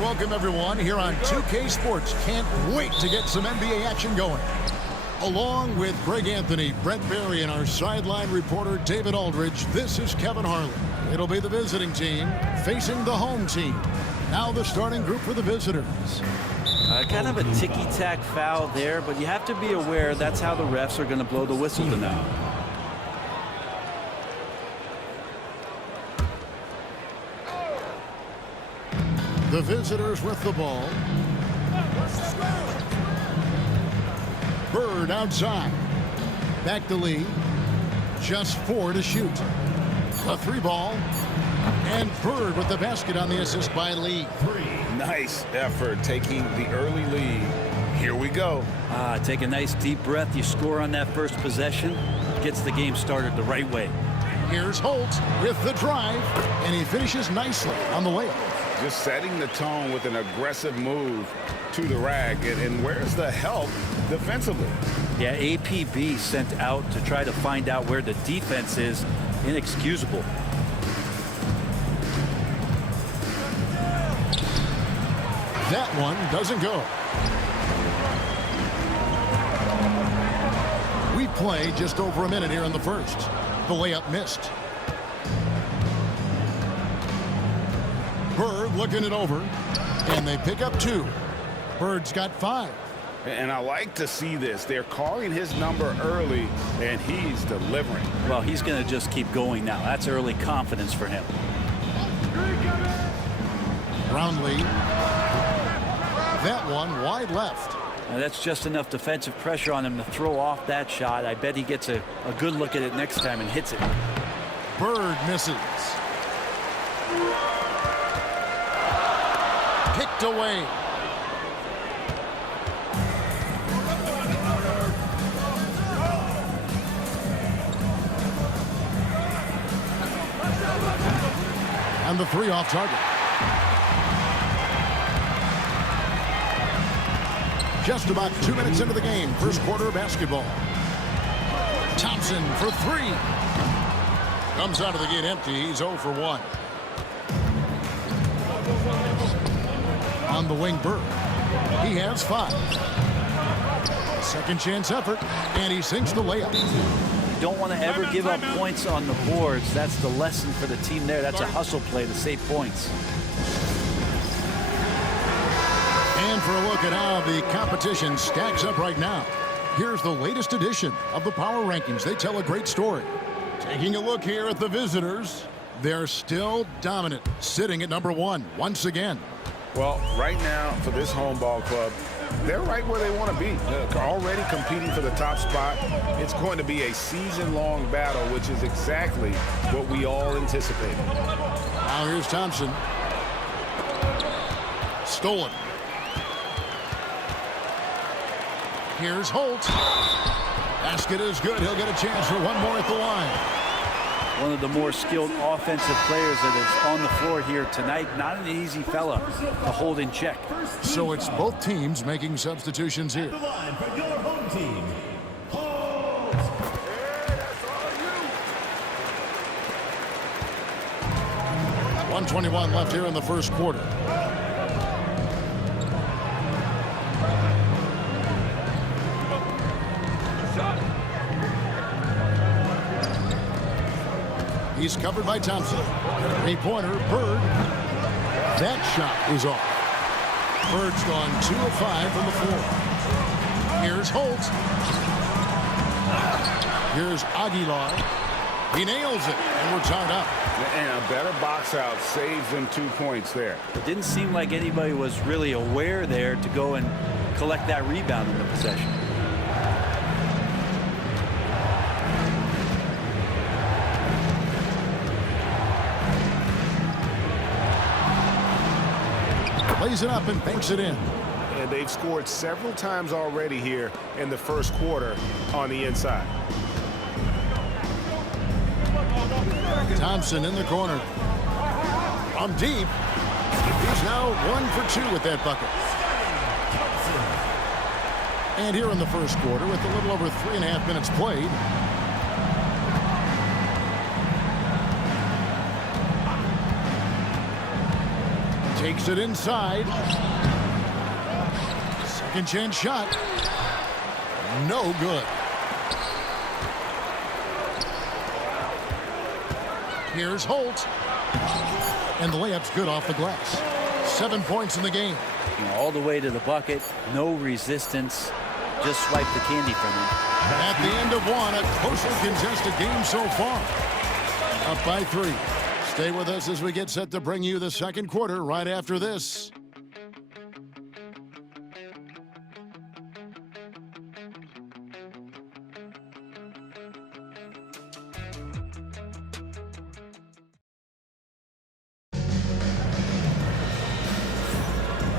welcome everyone here on 2K Sports. Can't wait to get some NBA action going. Along with Greg Anthony, Brent Barry, and our sideline reporter David Aldridge, this is Kevin Harlan. It'll be the visiting team facing the home team. Now the starting group for the visitors. Kind of a ticky-tack foul there, but you have to be aware that's how the refs are going to blow the whistle tonight. The visitors with the ball. Bird outside. Back to Lee. Just 4 to shoot. A 3 ball. And Bird with the basket on the assist by Lee. Nice effort taking the early lead. Here we go. Take a nice deep breath. You score on that first possession. Gets the game started the right way. Here's Holt with the drive. And he finishes nicely on the layup. Just setting the tone with an aggressive move to the rack. And where's the help defensively? Yeah, APB sent out to try to find out where the defense is. Inexcusable. That one doesn't go. We play just over a minute here in the first. The layup missed. Bird looking it over, and they pick up 2. Bird's got 5. And I like to see this. They're calling his number early, and he's delivering. Well, he's going to just keep going now. That's early confidence for him. Brownlee. That one wide left. Now, that's just enough defensive pressure on him to throw off that shot. I bet he gets a good look at it next time and hits it. Bird misses. Picked away. And the 3 off target. Just about 2 minutes into the game. First quarter of basketball. Thompson for 3. Comes out of the gate empty. He's 0 for 1. On the wing, Bird. He has 5. Second chance effort, and he sinks the layup. You don't want to ever give up points on the boards. That's the lesson for the team there. That's a hustle play to save points. And for a look at how the competition stacks up right now, here's the latest edition of the Power Rankings. They tell a great story. Taking a look here at the visitors, they're still dominant, sitting at number 1 once again. Well, right now, for this home ball club, they're right where they want to be. They're already competing for the top spot. It's going to be a season-long battle, which is exactly what we all anticipated. Now here's Thompson. Stolen. Here's Holt. Basket is good. He'll get a chance for one more at the line. One of the more skilled offensive players that is on the floor here tonight. Not an easy fella to hold in check. So it's both teams making substitutions here. 1:21 left here in the first quarter. He's covered by Thompson. 3-pointer, Bird. That shot is off. Bird's gone 2 of 5 from the floor. Here's Holt. Here's Aguilar. He nails it, and we're tied up. And a better box out saves them 2 points there. It didn't seem like anybody was really aware there to go and collect that rebound in the possession. Lays it up and banks it in. And they've scored several times already here in the first quarter on the inside. Thompson in the corner. From deep. He's now 1 for 2 with that bucket. And here in the first quarter, with a little over 3.5 minutes played, Takes it inside. Second chance shot. No good. Here's Holt. And the layup's good off the glass. 7 points in the game. All the way to the bucket. No resistance. Just swipe the candy from him. At the end of one, a closely contested game so far. Up by 3. Stay with us as we get set to bring you the second quarter right after this.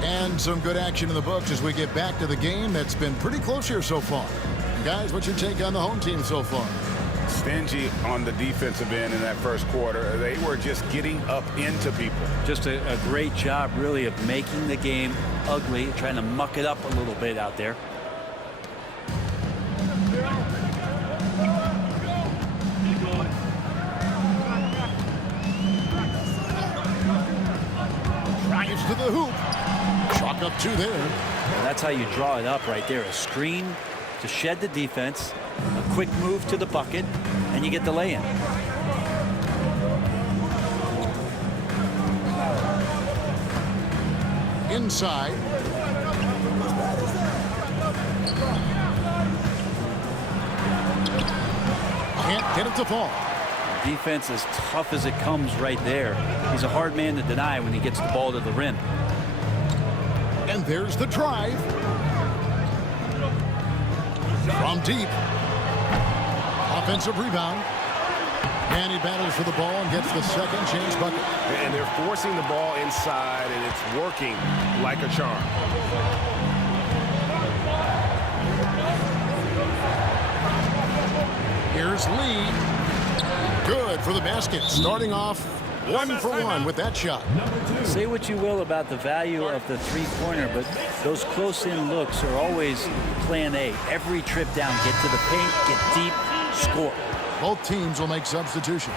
And some good action in the books as we get back to the game that's been pretty close here so far. Guys, what's your take on the home team so far? Stingy on the defensive end in that first quarter. They were just getting up into people. Just a great job, really, of making the game ugly, trying to muck it up a little bit out there. Drives to the hoop. Chalk up 2 there. And that's how you draw it up right there. A screen to shed the defense, a quick move to the bucket, and you get the lay-in. Inside. Can't get it to fall. Defense as tough as it comes right there. He's a hard man to deny when he gets the ball to the rim. And there's the drive. From deep. Offensive rebound. And he battles for the ball and gets the second chance bucket. And they're forcing the ball inside, and it's working like a charm. Here's Lee. Good for the basket. Starting off 1 for 1 with that shot. Say what you will about the value of the three-pointer, but those close-in looks are always plan A. Every trip down, get to the paint, get deep, score. Both teams will make substitutions.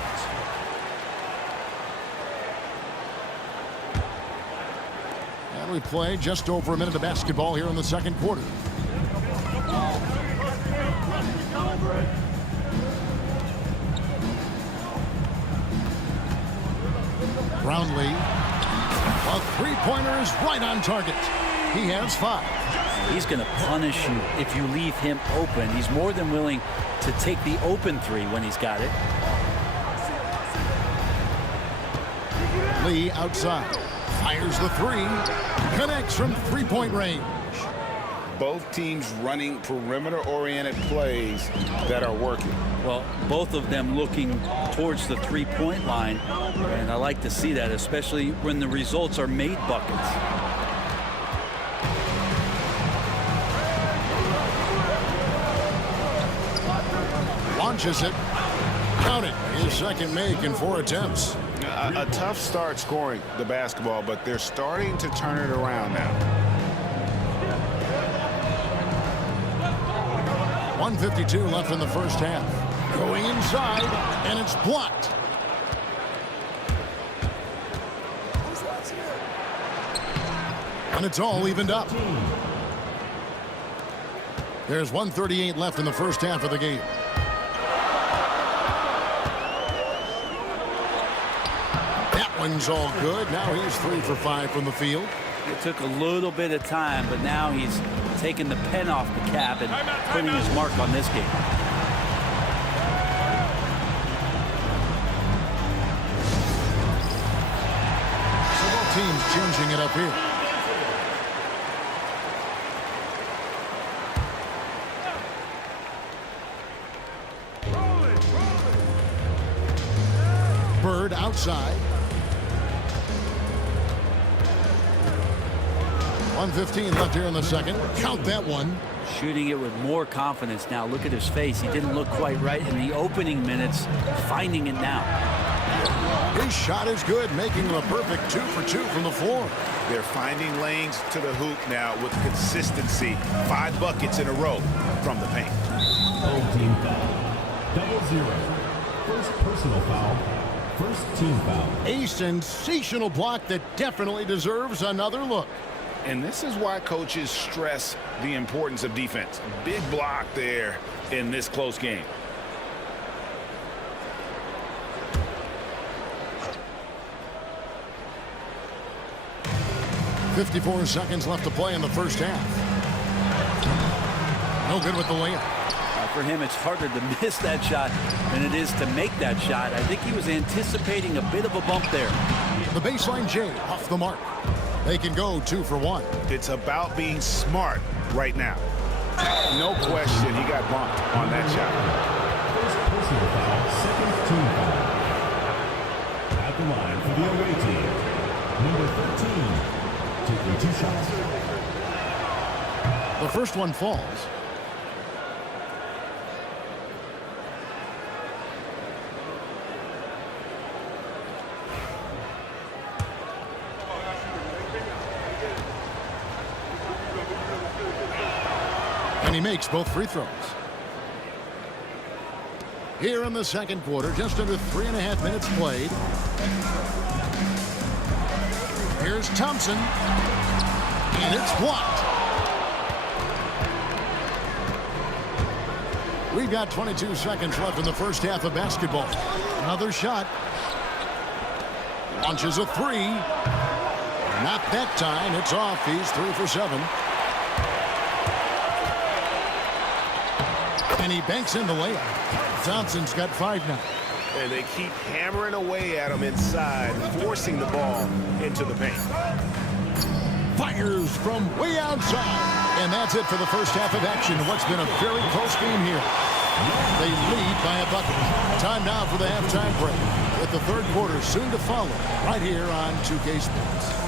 And we play just over a minute of basketball here in the second quarter. Brownlee. A three-pointer is right on target. He has 5. He's going to punish you if you leave him open. He's more than willing to take the open 3 when he's got it. Lee outside. Fires the 3. Connects from three-point range. Both teams running perimeter-oriented plays that are working. Well, both of them looking towards the three-point line, and I like to see that, especially when the results are made buckets. Launches it. Count it. His second make in 4 attempts. A tough start scoring the basketball, but they're starting to turn it around now. 1:52 left in the first half. Going inside, and it's blocked. And it's all evened up. There's 1:38 left in the first half of the game. That one's all good. Now he's 3 for 5 from the field. It took a little bit of time, but now he's taking the pen off the cap and putting his mark on this game. So both teams changing it up here. Bird outside. 1:15 left here in the second. Count that one. Shooting it with more confidence now. Look at his face. He didn't look quite right in the opening minutes. Finding it now. His shot is good, making him a perfect 2 for 2 from the floor. They're finding lanes to the hoop now with consistency. 5 buckets in a row from the paint. Home team foul. 00. First personal foul First team foul. A sensational block that definitely deserves another look. And this is why coaches stress the importance of defense. Big block there in this close game. .54 seconds left to play in the first half. No good with the layup. For him, it's harder to miss that shot than it is to make that shot. I think he was anticipating a bit of a bump there. The baseline J off the mark. They can go 2 for 1. It's about being smart right now. No question he got bumped on that shot. First personal foul, second team foul. At the line for the away team, number 13, taking 2 shots. The first one falls. And he makes both free throws. Here in the second quarter, just under 3.5 minutes played. Here's Thompson. And it's blocked. We've got 22 seconds left in the first half of basketball. Another shot. Launches a 3. Not that time. It's off. He's 3 for 7. And he banks in the layup. Thompson's got 5 now. And they keep hammering away at him inside, forcing the ball into the paint. Fires from way outside. And that's it for the first half of action. What's been a very close game here. They lead by a bucket. Time now for the halftime break, with the third quarter soon to follow right here on 2K Sports.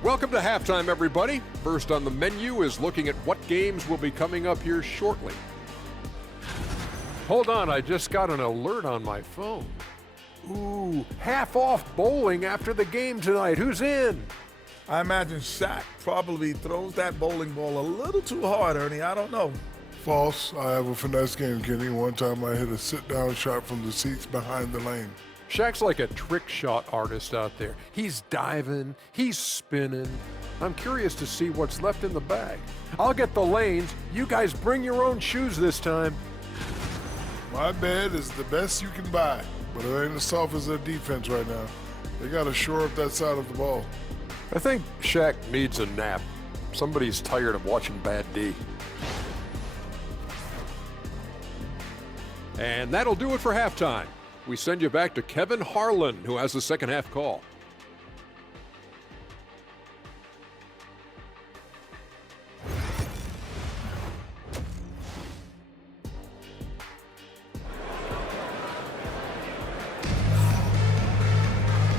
Welcome to halftime, everybody. First on the menu is looking at what games will be coming up here shortly. Hold on, I just got an alert on my phone. Ooh, half off bowling after the game tonight. Who's in? I imagine Shaq probably throws that bowling ball a little too hard, Ernie. I don't know. False. I have a finesse game, Kenny. One time I hit a sit-down shot from the seats behind the lane. Shaq's like a trick shot artist out there. He's diving, he's spinning. I'm curious to see what's left in the bag. I'll get the lanes. You guys bring your own shoes this time. My bed is the best you can buy, but it ain't as soft as their defense right now. They got to shore up that side of the ball. I think Shaq needs a nap. Somebody's tired of watching Bad D. And that'll do it for halftime. We send you back to Kevin Harlan, who has the second half call.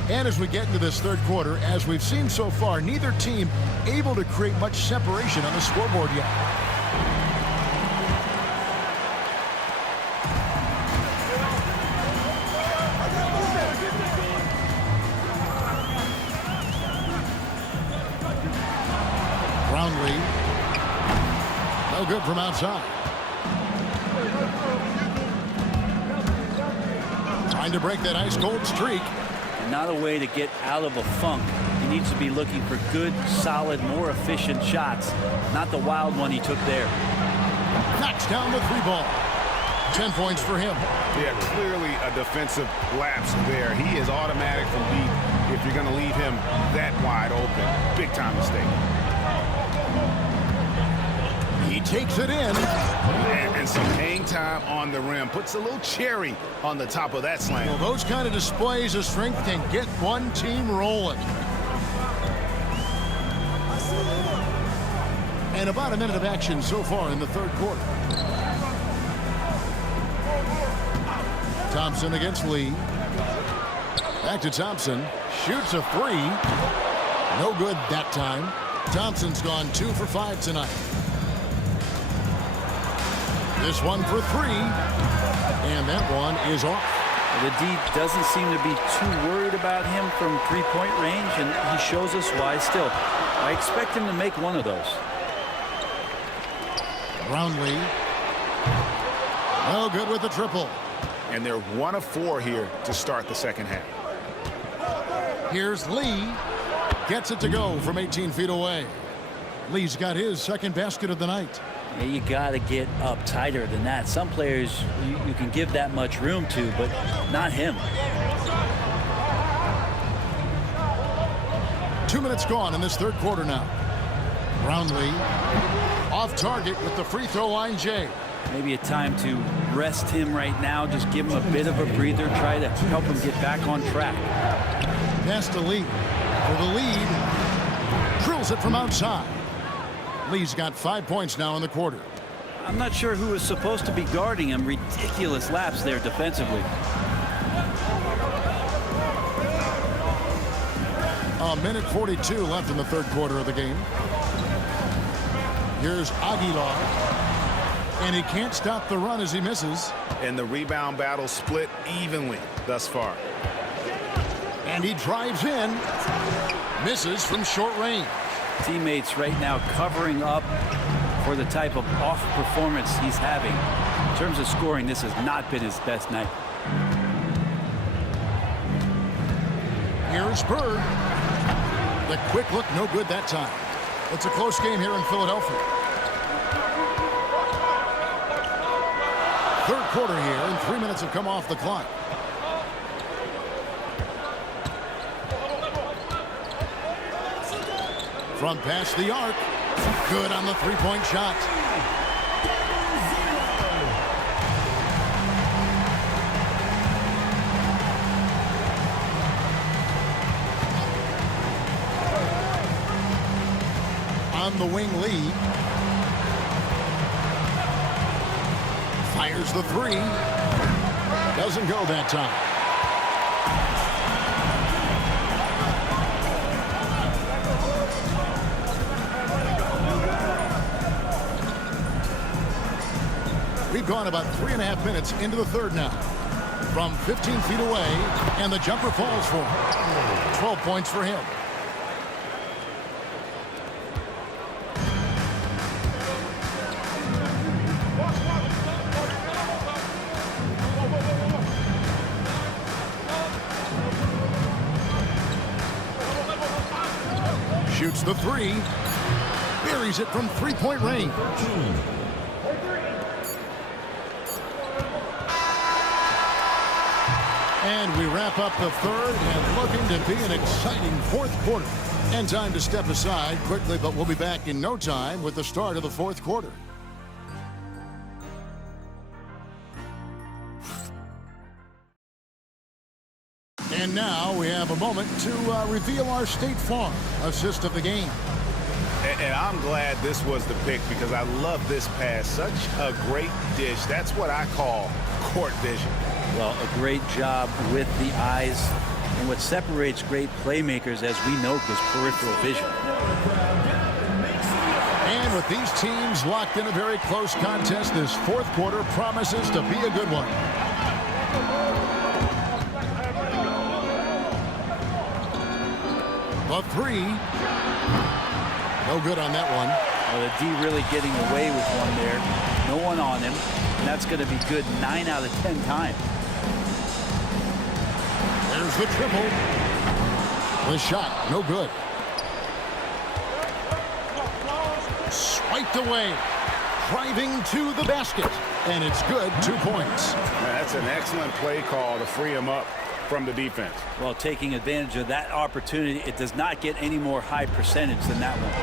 And as we get into this third quarter, as we've seen so far, neither team able to create much separation on the scoreboard yet. Brownlee. No good from outside. Trying to break that ice-cold streak. Not a way to get out of a funk. He needs to be looking for good, solid, more efficient shots. Not the wild one he took there. Knocks down the 3 ball. 10 points for him. Yeah, clearly a defensive lapse there. He is automatic from deep if you're going to leave him that wide open. Big time mistake. He takes it in. And some hang time on the rim. Puts a little cherry on the top of that slam. Well, those kind of displays of strength can get one team rolling. And about a minute of action so far in the third quarter. Thompson against Lee. Back to Thompson. Shoots a 3. No good that time. Thompson's gone 2 for 5 tonight. This one for three. And that one is off. The D doesn't seem to be too worried about him from three-point range, and he shows us why still. I expect him to make one of those. Brownlee. No good with the triple. And they're 1 of 4 here to start the second half. Here's Lee. Gets it to go from 18 feet away. Lee's got his second basket of the night. Yeah, you got to get up tighter than that. Some players you can give that much room to, but not him. 2 minutes gone in this third quarter now. Brownlee off target with the free throw line, Jay. Maybe a time to rest him right now. Just give him a bit of a breather. Try to help him get back on track. Pass to Lee for the lead. Drills it from outside. Lee's got 5 points now in the quarter. I'm not sure who is supposed to be guarding him. Ridiculous laps there defensively. A minute 42 left in the third quarter of the game. Here's Aguilar. And he can't stop the run as he misses. And the rebound battle split evenly thus far. And he drives in. Misses from short range. Teammates right now covering up for the type of off performance he's having. In terms of scoring, this has not been his best night. Here's Bird. The quick look, no good that time. It's a close game here in Philadelphia. Third quarter here, and 3 minutes have come off the clock. From past the arc. Good on the three-point shot. On the wing, Lee. Fires the three. Doesn't go that time. We've gone about 3.5 minutes into the third now. From 15 feet away, and the jumper falls for him. 12 points for him. Shoots the three. Buries it from three-point range. And we wrap up the third and looking to be an exciting fourth quarter. And time to step aside quickly, but we'll be back in no time with the start of the fourth quarter. And now we have a moment to reveal our State Farm assist of the game. And I'm glad this was the pick because I love this pass. Such a great dish. That's what I call court vision. Well, a great job with the eyes. And what separates great playmakers, as we know, is peripheral vision. And with these teams locked in a very close contest, this fourth quarter promises to be a good one. The three. No good on that one. Well, the D really getting away with one there. No one on him. And that's going to be good 9 out of 10 times. There's the triple. The shot, no good. Swiped away. Driving to the basket. And it's good, 2 points. That's an excellent play call to free him up from the defense. Well, taking advantage of that opportunity, it does not get any more high percentage than that one.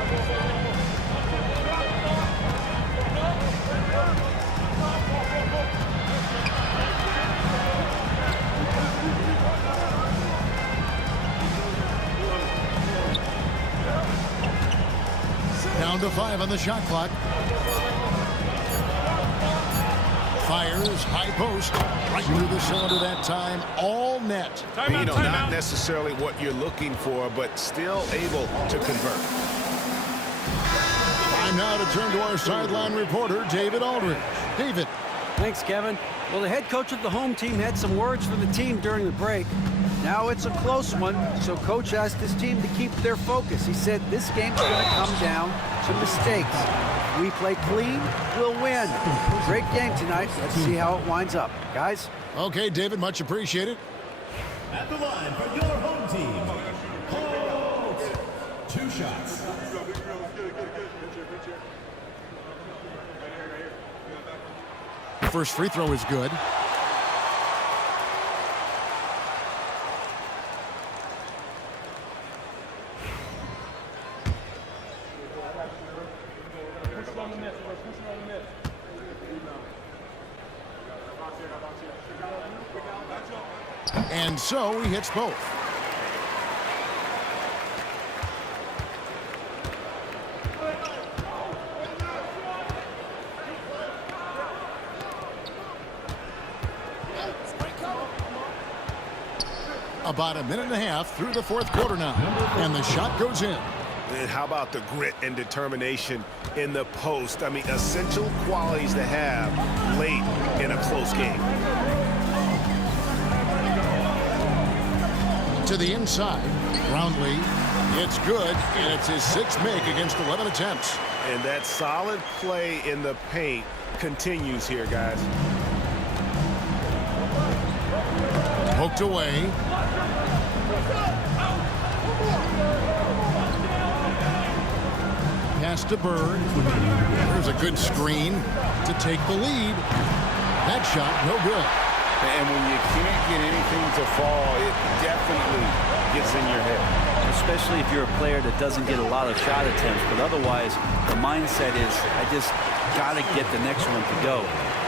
Down to 5 on the shot clock. Fires, high post, right through the cylinder that time, all net. Not necessarily what you're looking for, but still able to convert. Time now to turn to our sideline reporter, David Aldridge. David. Thanks, Kevin. Well, the head coach of the home team had some words for the team during the break. Now it's a close one, so coach asked his team to keep their focus. He said this game's going to come down to mistakes. If we play clean, we'll win. Great game tonight. Let's see how it winds up. Guys? Okay, David, much appreciated. At the line for your home team, Holt. 2 shots. First free throw is good. And so he hits both. About a minute and a half through the fourth quarter now. And the shot goes in. And how about the grit and determination in the post? I mean, essential qualities to have late in a close game. To the inside, Brownlee. It's good, and it's his 6th make against 11 attempts. And that solid play in the paint continues here, guys. Poked away. Pass to Bird. There's a good screen to take the lead. That shot, no good. And when you can't get anything to fall, it definitely gets in your head. Especially if you're a player that doesn't get a lot of shot attempts, but otherwise the mindset is, I just got to get the next one to go.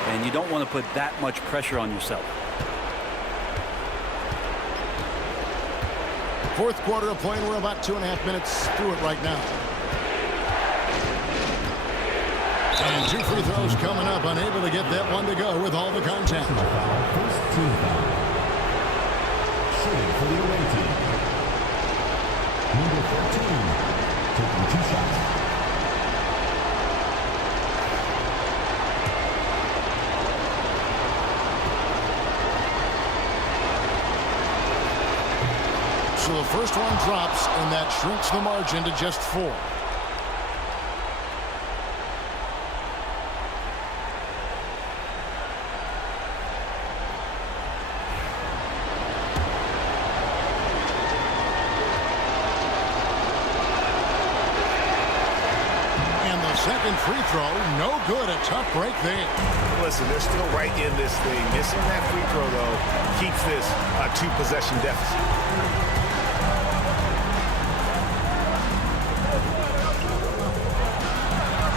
And you don't want to put that much pressure on yourself. Fourth quarter of play, we're about 2.5 minutes through it right now. And 2 free throws coming up, unable to get that one to go with all the contact. First team foul. Shooting for the away team. Number 14, taking 2 shots. So the first one drops, and that shrinks the margin to just 4. Second free throw, no good. A tough break there. Listen, they're still right in this thing. Missing that free throw, though, keeps this a 2-possession deficit.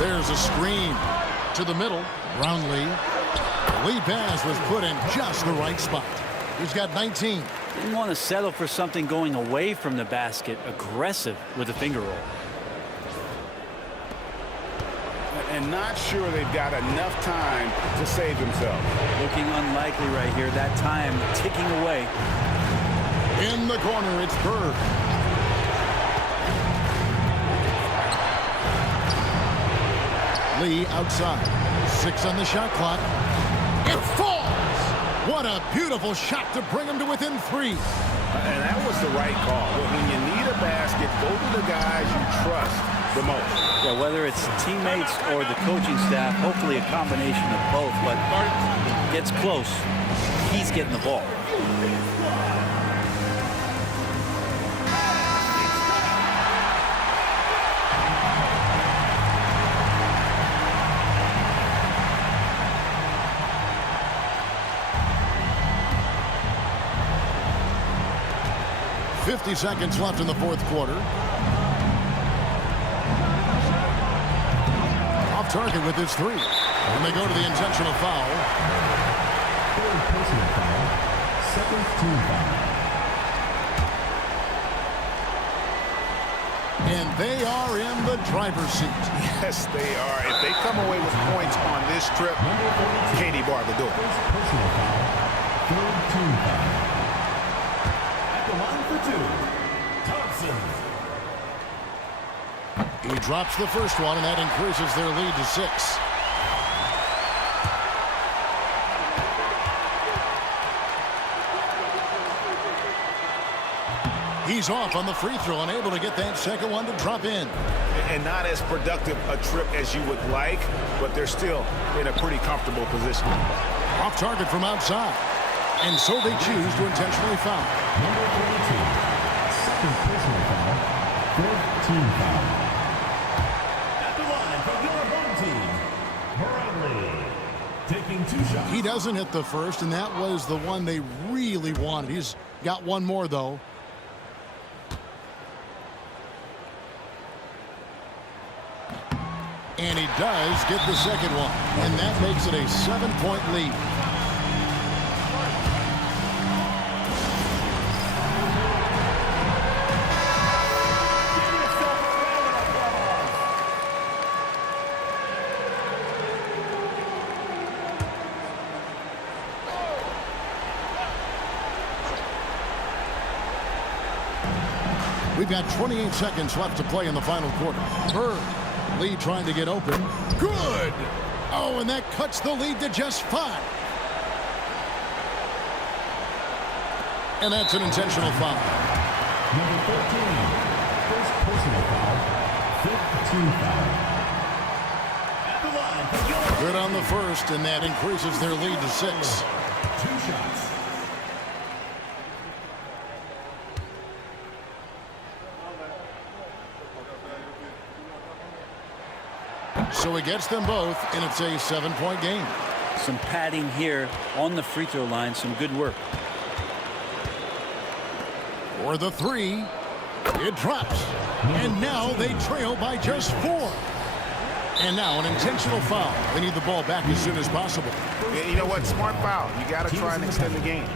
There's a screen to the middle. Brownlee. Lead pass was put in just the right spot. He's got 19. Didn't want to settle for something going away from the basket. Aggressive with a finger roll. And not sure they've got enough time to save themselves. Looking unlikely right here. That time ticking away. In the corner, it's Bird. Lee outside. 6 on the shot clock. It falls! What a beautiful shot to bring him to within 3. And that was the right call. When you need a basket, go to the guys you trust the most. Yeah, whether it's teammates or the coaching staff, hopefully a combination of both, but gets close, he's getting the ball. .50 seconds left in the fourth quarter. Target with his 3. And they go to the intentional foul. Third personal foul. Second team foul. And they are in the driver's seat. Yes, they are. If they come away with points on this trip, Katie barred the door. First personal foul. Third team foul. At the line for 2, Thompson. He drops the first one, and that increases their lead to 6. He's off on the free throw, unable to get that second one to drop in. And not as productive a trip as you would like, but they're still in a pretty comfortable position. Off target from outside. And so they choose to intentionally foul. Number 42, second personal foul, fourth team foul. At the line for your home team, Bradley, taking 2 shots. He doesn't hit the first, and that was the one they really wanted. He's got one more, though. And he does get the second one, and that makes it a 7-point lead. We've got 28 seconds left to play in the final quarter. Bird. Lee trying to get open. Good! Oh, and that cuts the lead to just 5. And that's an intentional foul. Number 13, first personal foul, fifth team foul. At the line. Good on the first, and that increases their lead to 6. 2 shots. So he gets them both, and it's a 7-point game. Some padding here on the free throw line. Some good work. For the 3, it drops. And now they trail by just 4. And now an intentional foul. They need the ball back as soon as possible. Yeah, you know what? Smart foul. You got to try and extend the game.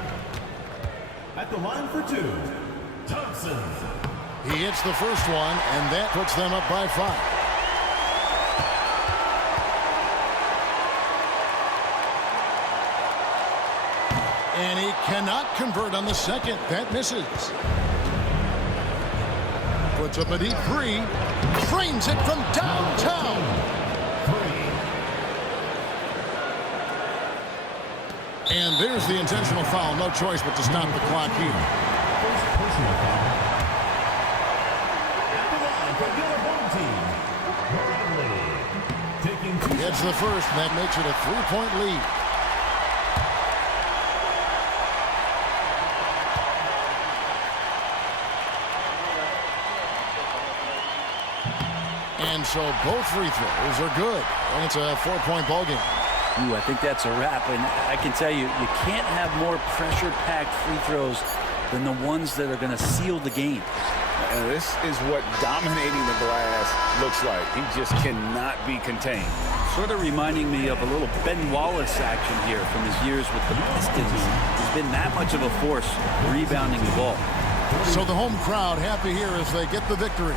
At the line for 2, Thompson. He hits the first one, and that puts them up by 5. And he cannot convert on the second. That misses. Puts up a deep 3. Frames it from downtown. 3. And there's the intentional foul. No choice but to stop the clock here. First personal foul. At the line for your home team, Bradley. Taking 2 shots. Gets the first, and that makes it a 3-point lead. And so both free throws are good. And it's a 4-point ball game. Ooh, I think that's a wrap. And I can tell you, you can't have more pressure-packed free throws than the ones that are going to seal the game. And this is what dominating the glass looks like. He just cannot be contained. Sort of reminding me of a little Ben Wallace action here from his years with the Pistons. He's been that much of a force rebounding the ball. So the home crowd happy here as they get the victory.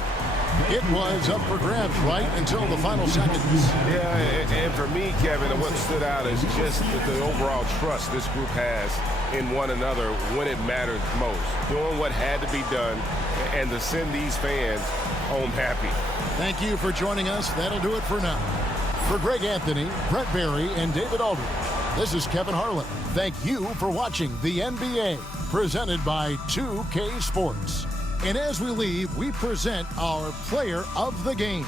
It was up for grabs right until the final seconds. Yeah, and for me, Kevin, what stood out is just the overall trust this group has in one another when it matters most. Doing what had to be done and to send these fans home happy. Thank you for joining us. That'll do it for now. For Greg Anthony, Brett Barry, and David Aldridge, this is Kevin Harlan. Thank you for watching the NBA, presented by 2K Sports. And as we leave, we present our player of the game.